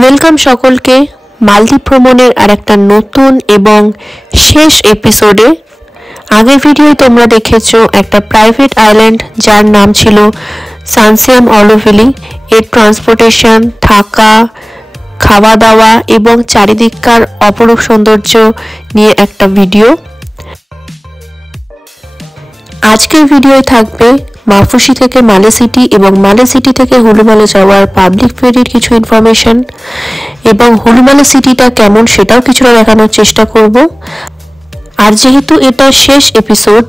Welcome সকলকে মালদ্বীপ ভ্রমণের আরেকটা নতুন এবং শেষ এপিসোডে। আগের ভিডিওয় তোমরা দেখেছো একটা প্রাইভেট আইল্যান্ড যার নাম ছিল সানসিয়াম অলোভেলি। এর ট্রান্সপোর্টেশন, থাকা, খাওয়া দাওয়া এবং চারিদিককার অপরূপ সৌন্দর্য নিয়ে একটা ভিডিও। আজকের ভিডিওয় থাকবে মাফুসি থেকে মালে সিটি এবং মালে সিটি থেকে হুলুমালে যাওয়ার পাবলিক ফেরির কিছু ইনফরমেশন এবং হুলুমালে সিটিটা কেমন সেটাও কিছুটা দেখানোর চেষ্টা করব। আর যেহেতু এটা শেষ এপিসোড,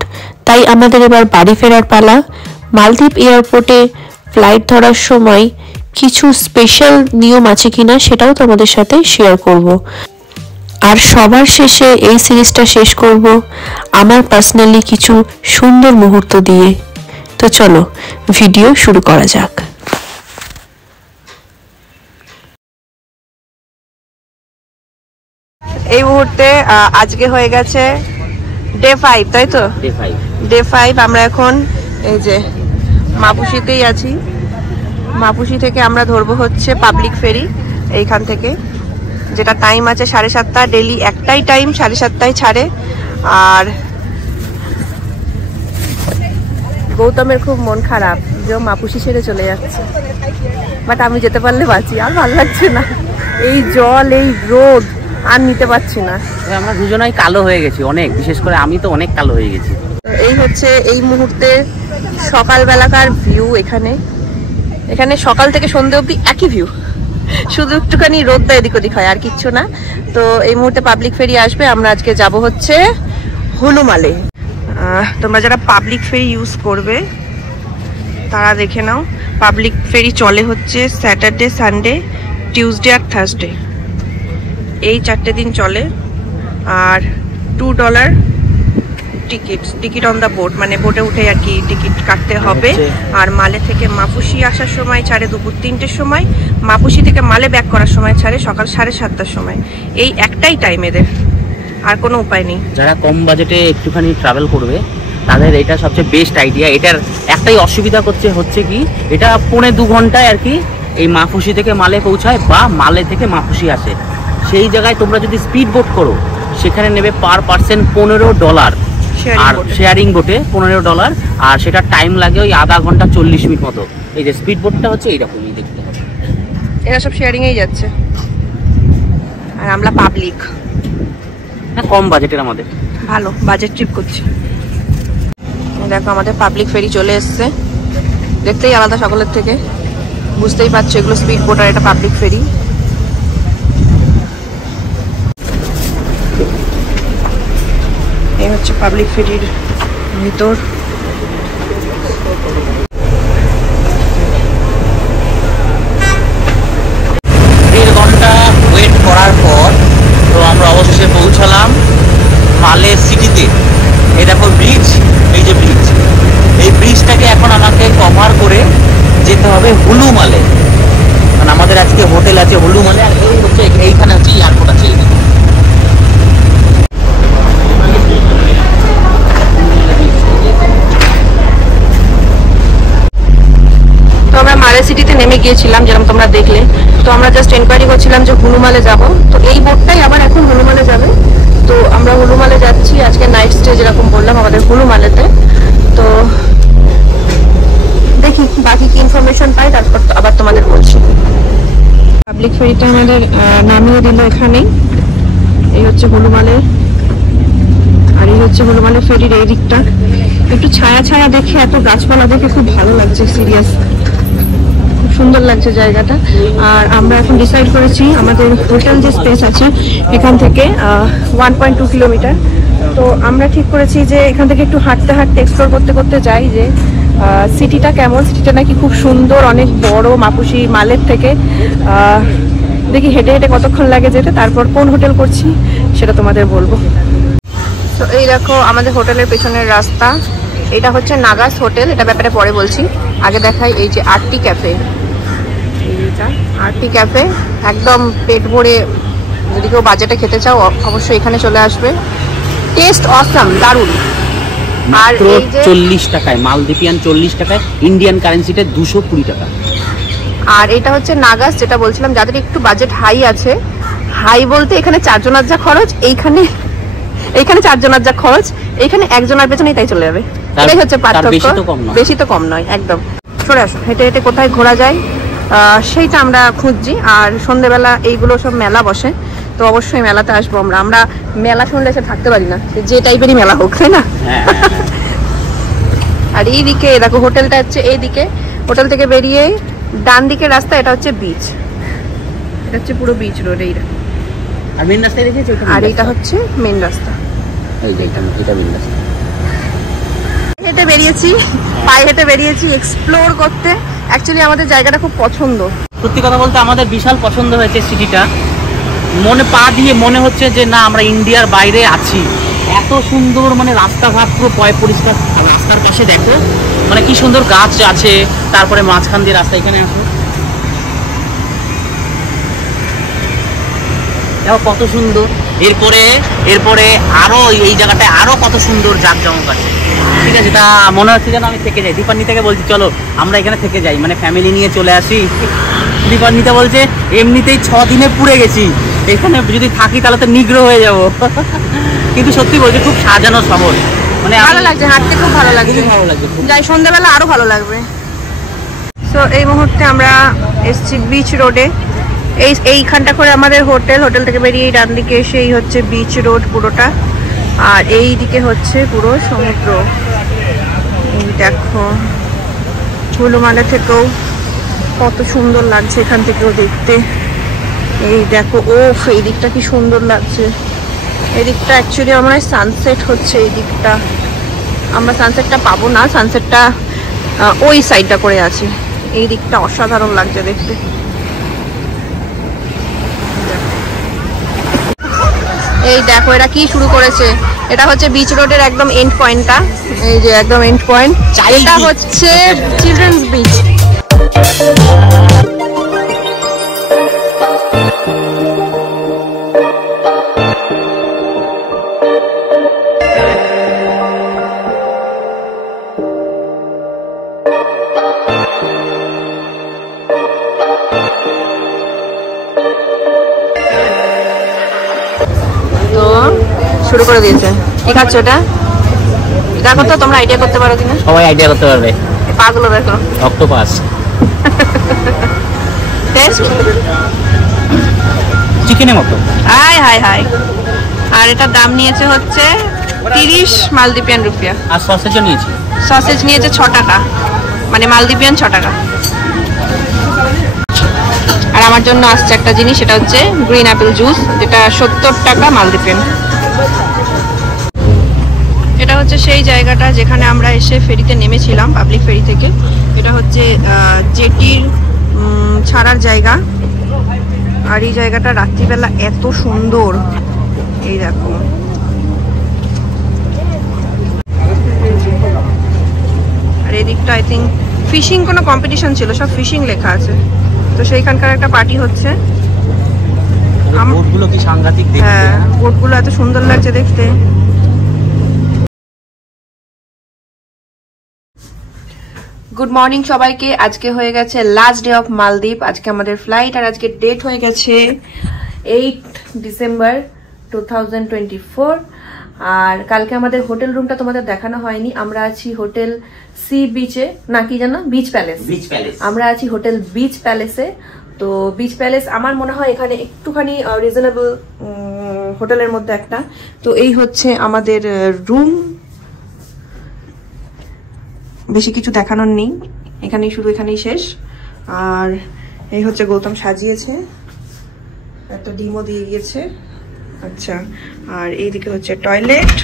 তাই আমাদের এবার বাড়ি ফেরার পালা। মালদ্বীপ এয়ারপোর্টে ফ্লাইট ধরার সময় কিছু স্পেশাল নিয়ম আছে কিনা সেটাও তোমাদের সাথে শেয়ার করব। আর সবার শেষে এই সিরিজটা শেষ করব আমার পার্সোনালি কিছু সুন্দর মুহূর্ত দিয়ে। তো চলো ভিডিও শুরু করা যাক। এই মুহূর্তে আজকে হয়ে গেছে ডে 5, তাই তো? ডে 5 আমরা এখন এই যে মাপুসিতেই আছি। মাপুসি থেকে আমরা ধরবো হচ্ছে পাবলিক ফেরি এইখান থেকে, যেটা টাইম আছে 7:30। ডেলি একটাই টাইম, 7:30টায় ছাড়ে। আর গৌতমের খুব মন খারাপ যে মাপুসি ছেড়ে চলে যাচ্ছে, বাট আমি যেতে পারলে বাঁচি। আর ভালো লাগছে না, এই জল, এই রোদ আর নিতে পারছি না। আমরা দুজনেই কালো হয়ে গেছি অনেক, বিশেষ করে আমি তো অনেক কালো হয়ে গেছি। এই হচ্ছে এই মুহূর্তে সকালবেলাকার ভিউ। এখানে সকাল থেকে সন্ধ্যে অবধি একই ভিউ, শুধু একটুখানি রোদটা এদিক ওদিক হয়, আর কিচ্ছু না। তো এই মুহূর্তে পাবলিক ফেরি আসবে। আমরা আজকে যাব হচ্ছে হুলুমালে। তোমরা যারা পাবলিক ফেরি ইউজ করবে তারা দেখে নাও, পাবলিক ফেরি চলে হচ্ছে স্যাটারডে, সানডে, টিউসডে আর থার্সডে, এই 4টে দিন চলে। আর $2 টিকিট অন দ্য বোট, মানে বোটে উঠে আর কি টিকিট কাটতে হবে। আর মালে থেকে মাপুসি আসার সময় ছাড়ে দুপুর 3টের সময়, মাপুসি থেকে মালে ব্যাক করার সময় ছাড়ে সকাল 7:30টার সময়। এই একটাই টাইম এদের, আর কোনো উপায় নেই। যারা কম বাজেটে একটুখানি ট্রাভেল করবে তাদের এটা সবচেয়ে বেস্ট আইডিয়া। এটার একটাই অসুবিধা হচ্ছে কি, এটা 2.25 ঘন্টায় আর কি এই মাপুসি থেকে মালে পৌঁছায় বা মালে থেকে মাপুসি আসে। সেই জায়গায় তোমরা যদি স্পিড বোট করো সেখানে নেবে পার পার্সন $15, আর শেয়ারিং বোটে $15, আর সেটা টাইম লাগে ওই আধা ঘন্টা 40 মিনিট মতো। এই যে স্পিড বোটটা হচ্ছে এইরকমই দেখতে হবে। এরা সব শেয়ারিংয়েই যাচ্ছে, আর আমরা পাবলিক। হ্যাঁ, কম বাজেটের আমাদের ভালো বাজেট ট্রিপ করছি। দেখো আমাদের পাবলিক ফেরি চলে এসছে, দেখতেই আলাদা সকলের থেকে, বুঝতেই পারছো এগুলো স্পিড বোট আর এটা পাবলিক ফেরি। এই হচ্ছে পাবলিক ফেরির ভিতর। ওয়েট করার পর তো আমরা অবশেষে পৌঁছালাম মালে সিটিতে। এই দেখো ব্রিজ, এই যে ব্রিজ, এই ব্রিজটাকে এখন আমাকে কভার করে যেতে হবে হুলুমালে। কারণ আমাদের আজকে হোটেল আছে হুলুমালে, আর এই হচ্ছে এইখানে হচ্ছে এয়ারপোর্ট আছে। তো আমরা মালে সিটিতে নেমে গিয়েছিলাম, যেরকম তোমরা দেখলে। তো আমরা জাস্ট এনকোয়ারি করছিলাম যে হুলুমালে যাব, তো এই বোটটাই আবার এখন হুলুমালে যাবে। তো আমরা হুলুমালে যাচ্ছি আজকে নাইট স্টে, যেরকম বললাম আমাদের হুলুমালেতে। তো দেখি বাকি কি ইনফরমেশন পাই, তারপর আবার তোমাদের বলছি। পাবলিক ফেরিটা আমাদের নামিয়ে দিল এখানেই। এই হচ্ছে হুলুমালে, আর এই হচ্ছে হুলুমালে ফেরির এই দিকটা। একটু ছায়া ছায়া দেখে, এত গাছপালা দেখে খুব ভালো লাগছে, সিরিয়াস খুব সুন্দর লাগছে জায়গাটা। আর আমরা এখন ডিসাইড করেছি আমাদের হোটেল যে স্পেস আছে এখান থেকে 1.2 কিলোমিটার। তো আমরা ঠিক করেছি যে এখান থেকে একটু হাঁটতে হাঁটতে এক্সপ্লোর করতে করতে যাই, যে সিটিটা কেমন। সিটিটা নাকি খুব সুন্দর, অনেক বড় মাপুসি মালের থেকে। দেখি হেঁটে হেঁটে কতক্ষণ লাগে যেতে, তারপর কোন হোটেল করছি সেটা তোমাদের বলবো। তো এই দেখো আমাদের হোটেলের পেছনের রাস্তা, এটা হচ্ছে নাগাস হোটেল। এটা ব্যাপারে পরে বলছি, আগে দেখাই এই যে আরটি ক্যাফে। এইটা আরটি ক্যাফে, একদম পেট ভরে যদি কেউ বাজেটে খেতে চাও অবশ্যই এখানে চলে আসবে। টেস্ট অসাম, দারুণ। আর এই যে 40 টাকায় মালদ্বীপিয়ান, 40 টাকায় ইন্ডিয়ান কারেন্সিতে 220 টাকা। আর এটা হচ্ছে নাগাস, যেটা বলছিলাম যাদের একটু বাজেট হাই আছে, হাই বলতে এখানে 4 জনের যা খরচ, এইখানে 4 জনের যা খরচ, এইখানে একজনের পেছনেই তাই চলে যাবে। এটাই হচ্ছে পার্থক্য, বেশি তো কম নয় একদম। সরে আসো, হেঁটে হেঁটে কোথায় ঘোরা যায় সেইটা আমরা খুঁজছি। আর সন্ধ্যেবেলা এইগুলো সব মেলা বসে, তো অবশ্যই মেলাতে আসবো আমরা। আমরা মেলা শুনলে এসে থাকতে পারি না, যে টাইপেরই মেলা হোক, তাই না? আর এইদিকে দেখো হোটেলটা হচ্ছে এইদিকে, হোটেল থেকে বেরিয়ে ডান দিকের রাস্তা, এটা হচ্ছে বিচ, এটা হচ্ছে পুরো বিচ রোড। এইটা আর মেন রাস্তায় দেখেছো, আর এইটা হচ্ছে মেন রাস্তা। এই যে এটা মেন রাস্তা। হেঁটে বেরিয়েছি, পায়ে হেঁটে বেরিয়েছি এক্সপ্লোর করতে। অ্যাকচুয়ালি আমাদের জায়গাটা খুব পছন্দ, সত্যি কথা বলতে আমাদের বিশাল পছন্দ হয়েছে সিটিটা। মনে পা দিয়ে মনে হচ্ছে যে না আমরা ইন্ডিয়ার বাইরে আছি। এত সুন্দর মানে রাস্তাঘাট পুরো পরিষ্কার, রাস্তার পাশে দেখো মানে কি সুন্দর গাছ আছে, তারপরে মাঝখান দিয়ে রাস্তা। এখানে আসো, দেখো কত সুন্দর। এরপরে আরো এই জায়গাটায় আরো কত সুন্দর জাঁকজমক আছে। ঠিক আছে, তা মনে হচ্ছে যেন আমি থেকে যাই। দীপান্বিতা থেকে বলছি চলো আমরা এখানে থেকে যাই, মানে ফ্যামিলি নিয়ে চলে আসি। দীপান্বিতা বলছে এমনিতেই 6 দিনে পুড়ে গেছি, এখানে যদি থাকি তাহলে তো নিগ্রহ হয়ে যাব। কিন্তু সত্যি বলছি খুব সাজানো শহর, মানে ভালো লাগছে, হাঁটতে খুব ভালো লাগছে। যাই সন্ধ্যাবেলা আরো ভালো লাগবে। তো এই মুহূর্তে আমরা এসছি বিচ রোডে। এইখানটা করে আমাদের হোটেল থেকে বেরিয়ে ডান দিকে এসে এই হচ্ছে বিচ রোড পুরোটা, আর এই দিকে হচ্ছে পুরো সমুদ্র। এই দেখো হুলুমালা থেকেও কত সুন্দর লাগছে এখান থেকেও দেখতে। এই দেখো, ও এই দিকটা কি সুন্দর লাগছে। এই দিকটা অ্যাকচুয়ালি আমার সানসেট হচ্ছে, এই দিকটা আমরা সানসেটটা পাবো না, সানসেটটা ওই সাইডটা করে আছে। এই দিকটা অসাধারণ লাগছে দেখতে। এই দেখো এরা কি শুরু করেছে, এটা হচ্ছে বিচ রোডের একদম এন্ড পয়েন্টটা। এই যে একদম এন্ড পয়েন্ট, এটা হচ্ছে চিলড্রেন্স বিচ। শুরু করে দিয়েছে। কি খাচ্ছ এটা? দেখো তো তোমরা আইডিয়া করতে পারো কিনা। সবাই আইডিয়া করতে পারবে। পাগুলো দেখো, অক্টোপাস। টেস্ট চিকেনের মতো। High high high. আর এটার দাম নিয়েছে হচ্ছে 30 মালদ্বীপিয়ান রুপিয়া। আর সসেজও নিয়েছি। সসেজ নিয়েছে 6 টাকা, মানে মালদ্বীপিয়ান 6 টাকা। আর আমার জন্য আসছে একটা জিনিস, সেটা হচ্ছে গ্রিন অ্যাপেল জুস, যেটা 70 টাকা মালদ্বীপিয়ান। এটা হচ্ছে সেই জায়গাটা যেখানে আমরা এসে ফেরিতে নেমেছিলাম, পাবলিক ফেরি থেকে। এটা হচ্ছে জেটির ছাড়ার জায়গা। আর এই জায়গাটা রাত্রিবেলা এত সুন্দর, এই দেখো। আর এই দিকটা আই থিঙ্ক ফিশিং কোনো কম্পিটিশন ছিল, সব ফিশিং লেখা আছে। তো সেইখানকার একটা পার্টি হচ্ছে। বোটগুলো কি সাংঘাতিক দেখতে। হ্যাঁ, বোটগুলো এত সুন্দর লাগছে দেখতে। গুড মর্নিং সবাইকে। আজকে হয়ে গেছে লাস্ট ডে অফ মালদ্বীপ। আজকে আমাদের ফ্লাইট, আর আজকে ডেট হয়ে গেছে 8 ডিসেম্বর 2024। আর কালকে আমাদের হোটেল রুমটা তোমাদের দেখানো হয়নি। আমরা আছি হোটেল সি বিচে, না কি জানো, বিচ প্যালেস। আমরা আছি হোটেল বিচ প্যালেসে। তো বিচ প্যালেস আমার মনে হয় এখানে একটুখানি রিজনেবল হোটেলের মধ্যে একটা। তো এই হচ্ছে আমাদের রুম, বেশি কিছু দেখানোর নেই, এখানেই শুরু, এখানেই শেষ। আর এই হচ্ছে গৌতম সাজিয়েছে, একটা ডিমও দিয়ে গিয়েছে। আচ্ছা, আর এইদিকে হচ্ছে টয়লেট।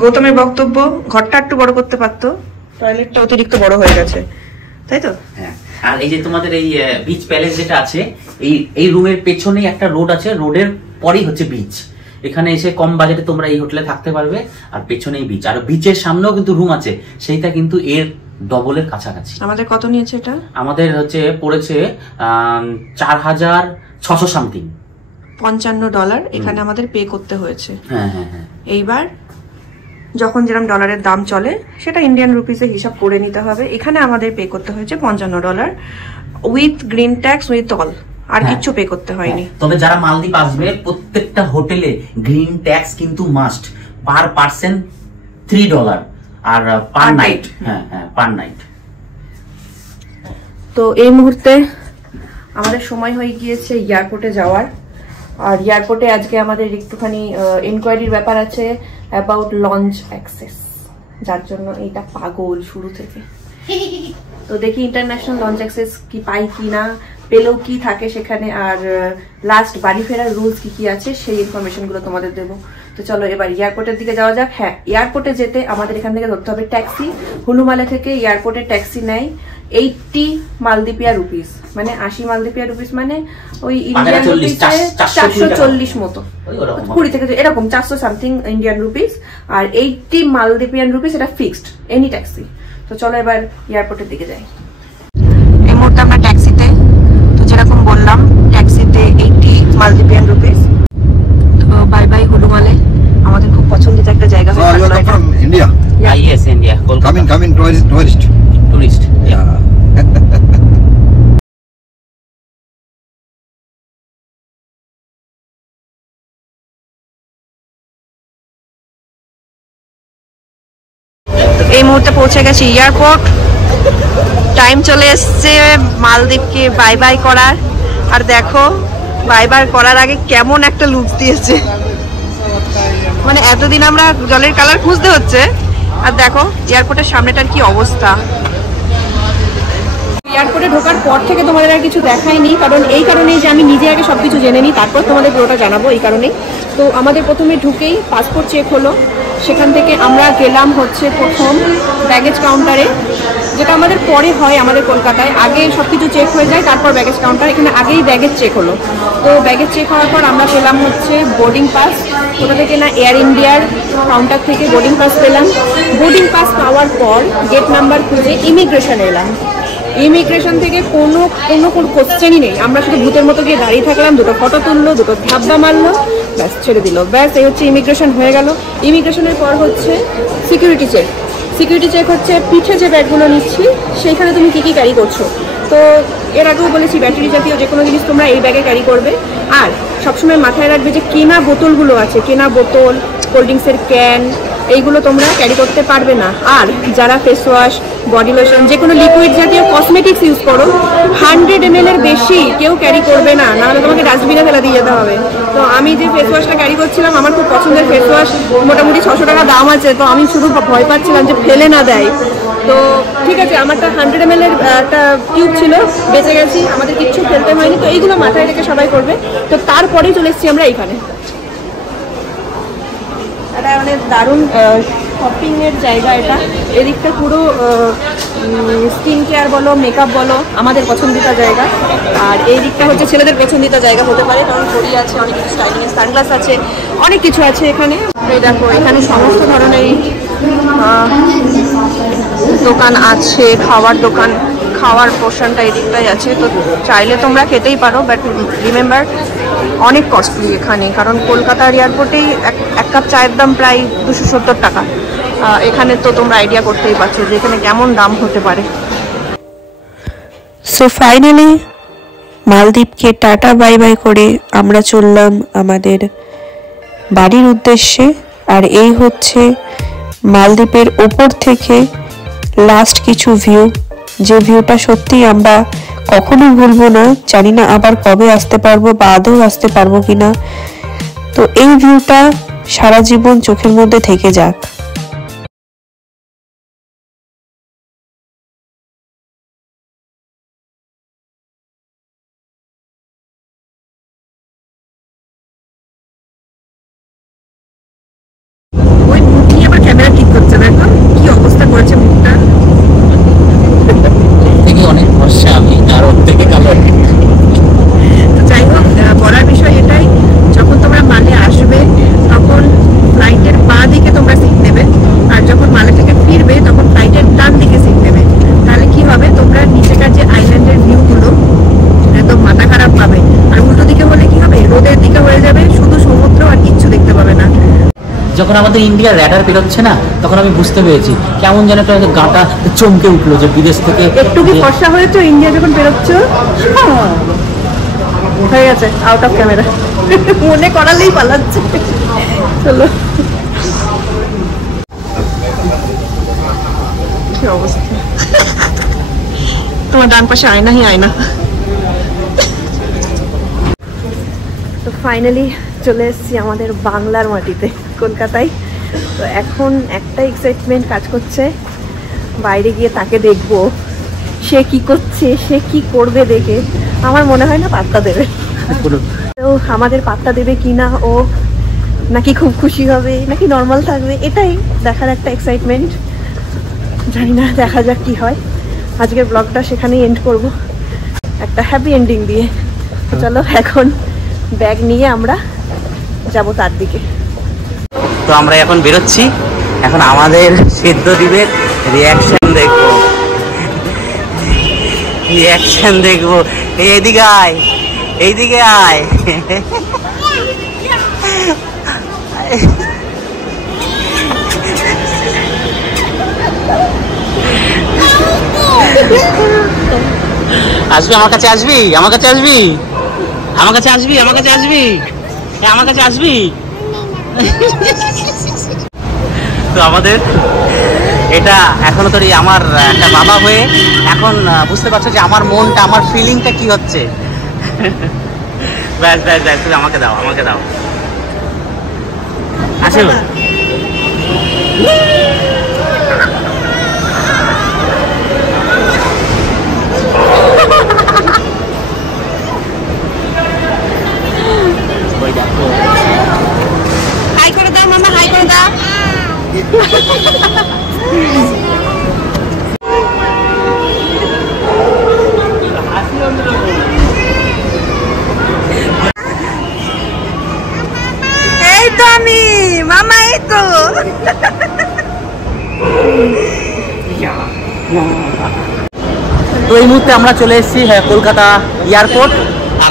গৌতমের বক্তব্য, ঘরটা একটু বড় করতে পারতো, টয়লেটটা অতিরিক্ত বড় হয়ে গেছে, তাই তো? হ্যাঁ। আর এই যে তোমাদের এই বিচ প্যালেস যেটা আছে, এই রুমের পেছনেই একটা রোড আছে, রোডের পরেই হচ্ছে বিচ। এখানে এসে কম বাজেটে তোমরা এই হোটেলে থাকতে পারবে, আর পেছনেই বিচ, আর বিচের সামনেও কিন্তু রুম আছে, সেইটা কিন্তু এর ডবলের কাছাকাছি। আমাদের কত নিয়েছে এটা? আমাদের হচ্ছে পড়েছে 4600 সামথিং, $55 এখানে আমাদের পে করতে হয়েছে। হ্যাঁ হ্যাঁ হ্যাঁ। এইবার যখন যেরকম ডলারের দাম চলে সেটা ইন্ডিয়ান রুপিসে হিসাব করে নিতে হবে। এখানে আমাদের পে করতে হয়েছে $55 with green tax with all, আর কিচ্ছু পে করতে হয়নি। তবে যারা মালদ্বীপ আসবে প্রত্যেকটা হোটেলে গ্রিন ট্যাক্স কিন্তু মাস্ট, পার পার্সন $3 আর পার নাইট। হ্যাঁ হ্যাঁ, পার নাইট। তো এই মুহূর্তে আমাদের সময় হয়ে গিয়েছে এয়ারপোর্টে যাওয়ার। আর এয়ারপোর্টে আজকে আমাদের একটুখানি ইনকোয়ারির ব্যাপার আছে অ্যাবাউট লঞ্চ অ্যাক্সেস, যার জন্য এইটা পাগল শুরু থেকে। তো দেখি ইন্টারন্যাশনাল লঞ্চ অ্যাক্সেস কি পাই কি না, পেলেও কি থাকে সেখানে, আর লাস্ট বাড়ি ফেরার রুলস কি কি আছে সেই ইনফরমেশনগুলো তোমাদের দেবো। তো চলো এবার এয়ারপোর্টের দিকে যাওয়া যাক। হ্যাঁ, এয়ারপোর্টে যেতে আমাদের এখান থেকে ধরতে হবে ট্যাক্সি। হুলুমালে থেকে এয়ারপোর্টে ট্যাক্সি নেয় 80 মালদ্বীপিয়া রুপিস, মানে 80 মালদ্বীপিয়া রুপিস মানে ওই ইন্ডিয়ান রুপিসে 440 মতো, 20 থেকে এরকম 400 সামথিং ইন্ডিয়ান রুপিস, আর 80 মালদ্বীপিয়ান রুপিস এটা ফিক্সড এনি ট্যাক্সি। তো চলো এবার এয়ারপোর্টের দিকে যাই। এই মুহূর্তে আমরা ট্যাক্সিতে, তো যেরকম বললাম ট্যাক্সিতে 80 মালদ্বীপিয়ান রুপিস। তো বাই বাই হুলুমালে, আমাদের খুব পছন্দিত একটা জায়গা হয়ে গেল এটা। India. Yes, India. Coming, tourist. Tourist. Yeah. এই মুহূর্তে পৌঁছে গেছি এয়ারপোর্ট। টাইম চলে এসছে মালদ্বীপকে বাই বাই করার। আর দেখো বাই বাই করার আগে কেমন একটা লুক দিয়েছে, মানে এতদিন আমরা জলের কালার খুঁজতে হচ্ছে, আর দেখো এয়ারপোর্টের সামনেটার কি অবস্থা। এয়ারপোর্টে ঢোকার পর থেকে তোমাদের আর কিছু দেখায়নি, কারণ এই কারণেই যে আমি নিজে আগে সবকিছু জেনে নিই তারপর তোমাদের পুরোটা জানাবো, এই কারণেই। তো আমাদের প্রথমে ঢুকেই পাসপোর্ট চেক হলো, সেখান থেকে আমরা গেলাম হচ্ছে প্রথম ব্যাগেজ কাউন্টারে, যেটা আমাদের পরে হয় আমাদের কলকাতায়, আগে সব কিছু চেক হয়ে যায় তারপর ব্যাগেজ কাউন্টার, এখানে আগেই ব্যাগেজ চেক হলো। তো ব্যাগেজ চেক হওয়ার পর আমরা পেলাম হচ্ছে বোর্ডিং পাস, কোথা থেকে না এয়ার ইন্ডিয়ার কাউন্টার থেকে বোর্ডিং পাস পেলাম। বোর্ডিং পাস পাওয়ার পর গেট নাম্বার খুঁজে ইমিগ্রেশনে এলাম। ইমিগ্রেশন থেকে কোনো কোশ্চেনই নেই, আমরা শুধু ভূতের মতো গিয়ে দাঁড়িয়ে থাকলাম, দুটো ফটো তুললো, দুটো ধাব্বা মারলো, ব্যাস ছেড়ে দিল, ব্যাস এই হচ্ছে ইমিগ্রেশন হয়ে গেল। ইমিগ্রেশনের পর হচ্ছে সিকিউরিটি চেক। সিকিউরিটি চেক হচ্ছে পিঠে যে ব্যাগগুলো নিচ্ছি সেইখানে তুমি কী কী ক্যারি করছো। তো এর আগেও বলেছি ব্যাটারি জাতীয় যে কোনো জিনিস তোমরা এই ব্যাগে ক্যারি করবে, আর সবসময় মাথায় রাখবে যে কেনা বোতলগুলো আছে, কেনা বোতল, কোল্ড ড্রিঙ্কসের ক্যান, এইগুলো তোমরা ক্যারি করতে পারবে না। আর যারা ফেস ওয়াশ, বডি লোশন, যে কোনো লিকুইড জাতীয় কসমেটিক্স ইউজ করো 100 ml এর বেশি কেউ ক্যারি করবে না, নাহলে তোমাকে ডাস্টবিনে ফেলা দিয়ে যেতে হবে। তো আমি যে ফেস ওয়াশটা ক্যারি করছিলাম, আমার খুব পছন্দের ফেস ওয়াশ, মোটামুটি 600 টাকা দাম আছে, তো আমি শুধু ভয় পাচ্ছিলাম যে ফেলে না দেয়। তো ঠিক আছে, আমারটা 100 ml এর একটা টিউব ছিল, বেঁচে গেছি, আমাদের কিচ্ছু ফেলতে হয়নি। তো এইগুলো মাথায় রেখে সবাই করবে। তো তারপরেই চলে এসেছি আমরা এইখানে। এটা মানে দারুণ শপিং এর জায়গা এটা। এদিকটা পুরো স্কিন কেয়ার বলো, মেকআপ বলো, আমাদের পছন্দিত জায়গা। আর এই দিকটা হচ্ছে ছেলেদের পছন্দিত জায়গা হতে পারে, কারণ ঘড়ি আছে, অনেক কিছু স্টাইলিং এর সানগ্লাস আছে, অনেক কিছু আছে এখানে। এই দেখো এখানে সমস্ত ধরনেরই দোকান আছে, খাওয়ার দোকান, খাওয়ার পোর্শনটা এই দিকটাই আছে। তো চাইলে তোমরা খেতেই পারো, বাট রিমেম্বার অনেক কস্টলি এখানে, কারণ কলকাতার এয়ারপোর্টেই এক কাপ চায়ের দাম প্রায় 270 টাকা। এখানে তো তোমরা আইডিয়া করতেই পারছো যে এখানে কেমন দাম হতে পারে। সো ফাইনালি মালদ্বীপকে টাটা বাই বাই করে আমরা চললাম আমাদের বাড়ির উদ্দেশ্যে। আর এই হচ্ছে মালদ্বীপের ওপর থেকে লাস্ট কিছু ভিউ, যে ভিউটা সত্যি আমরা কখনো ভুলবো না। জানি না আবার কবে আসতে পারবো বা আদৌ আসতে পারবো কিনা। তো এই ভিউটা সারা জীবন চোখের মধ্যে থেকে যাক। ওই মুখ নিয়ে আবার ক্যামেরা ঠিক করছে, দেখো কি অবস্থা করেছে মুখটা। থেকে অনেক ভরসা আমি, আর ওর থেকে কালো। তো যাই হোক, বলার বিষয় এটাই, যখন তোমরা মালে আসবে তখন ফ্লাইটের বাঁ দিকে তোমরা সিট নেবে, যখন আমাদের ইন্ডিয়ার র্যাডার পেরোচ্ছে না, তখন আমি বুঝতে পেরেছি কেমন যেন একটা গাটা চমকে উঠলো যে বিদেশ থেকে একটু কি ফর্সা হয়েছে ইন্ডিয়া যখন বেরোচ্ছ? হয়ে গেছে আউট অফ ক্যামেরা, মনে করালেই পালাচ্ছে। চলো, কি অবস্থা, তোমার ডান পাশে আয়না হি আয়না। তো ফাইনালি চলে এসেছি আমাদের বাংলার মাটিতে, কলকাতায়। তো এখন একটা এক্সাইটমেন্ট কাজ করছে, বাইরে গিয়ে তাকে দেখবো সে কি করছে, সে কি করবে দেখে আমার মনে হয় না পাত্তা দেবে। তো আমাদের পাত্তা দেবে কিনা, ও নাকি খুব খুশি হবে নাকি নর্মাল থাকবে, এটাই দেখার একটা এক্সাইটমেন্ট। জানি না, দেখা যাক কি হয়। আজকের ব্লগটা সেখানেই এন্ড করব, একটা হ্যাপি এন্ডিং দিয়ে। চলো এখন ব্যাগ নিয়ে আমরা যাব তার দিকে। তো আমরা এখন বেরোচ্ছি, এখন আমাদের সেদ্ধ দ্বীপের রিয়াকশন দেখবো, রিয়াকশন দেখবো। এইদিকে আয়, এইদিকে আয়। আসবি আমার কাছে, আসবি আমার কাছে, আসবি আমার কাছে, আসবি আমার কাছে, আসবি আমার কাছে, আসবি। তো আমাদের এটা এখনো তো আমার একটা বাবা হয়ে এখন বুঝতে পারছো যে আমার মনটা, আমার ফিলিংটা কি হচ্ছে। ব্যাস ব্যাস ব্যাস, তুমি আমাকে দাও, আমাকে দাও। আসো, হাই করে দাও মামা, হাই করে দাও। এই তো আমি মামা, এই তো। তো এই মুহূর্তে আমরা চলে এসেছি কলকাতা এয়ারপোর্ট, আর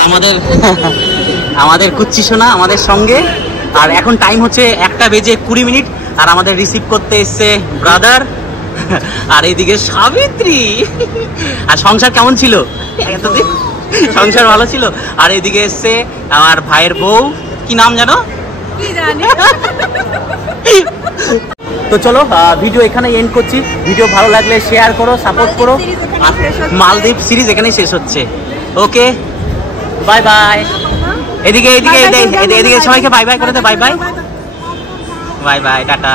আমাদের কুচ্চি সোনা আমাদের সঙ্গে। আর এখন টাইম হচ্ছে 1:20 আর আমাদের রিসিভ করতে এসছে ব্রাদার, আর এইদিকে সাবিত্রী। আর সংসার কেমন ছিল এতদিন? সংসার ভালো ছিল। আর এইদিকে এসছে আমার ভাইয়ের বউ, কি নাম জানো? কি জানি। তো চলো ভিডিও এখানে এন্ড করছি। ভিডিও ভালো লাগলে শেয়ার করো, সাপোর্ট করো। মালদ্বীপ সিরিজ এখানেই শেষ হচ্ছে। Okay, bye bye. এদিকে এদিকে এদিকে এদিকে সবাইকে বাই বাই করে দে, bye bye, bye bye, tata.